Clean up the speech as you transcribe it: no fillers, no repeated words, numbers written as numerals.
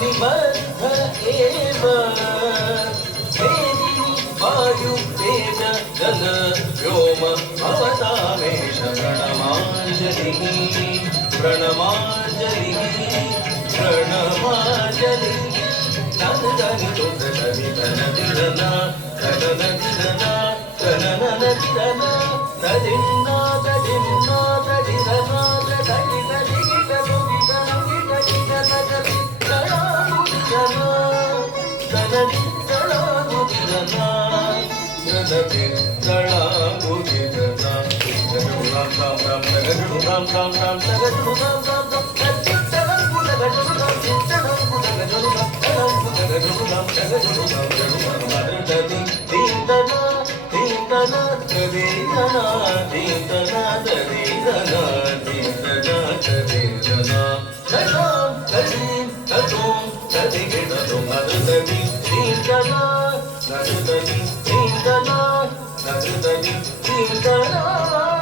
निबद्ध एव वेदिनि वायु तेज जल व्योम भवतामेष प्रणमाञ्जलिः प्रणमाञ्जलिः प्रणमाञ्जलिः तदनि तोदनि तनदिरना तदनदिरना तननदिरना तदिन्ना तदिन्ना तदिरना तदि तदिगित तुगित गित तदि तयामुदिरना तदि तयामुदिरना तदि तयामुदिरना ram ram ram tagadu ram ram ram tagadu ram ram ram tadittanam budagadu ram tadittanam budagadu ram tadam budagadu ram tagadu ram tadadi dindana dindana tadindana dindana tadindana dindana tadindana tadam tadim tadum tadigidadum tadadi dindana tadadi dindana tadadi dindana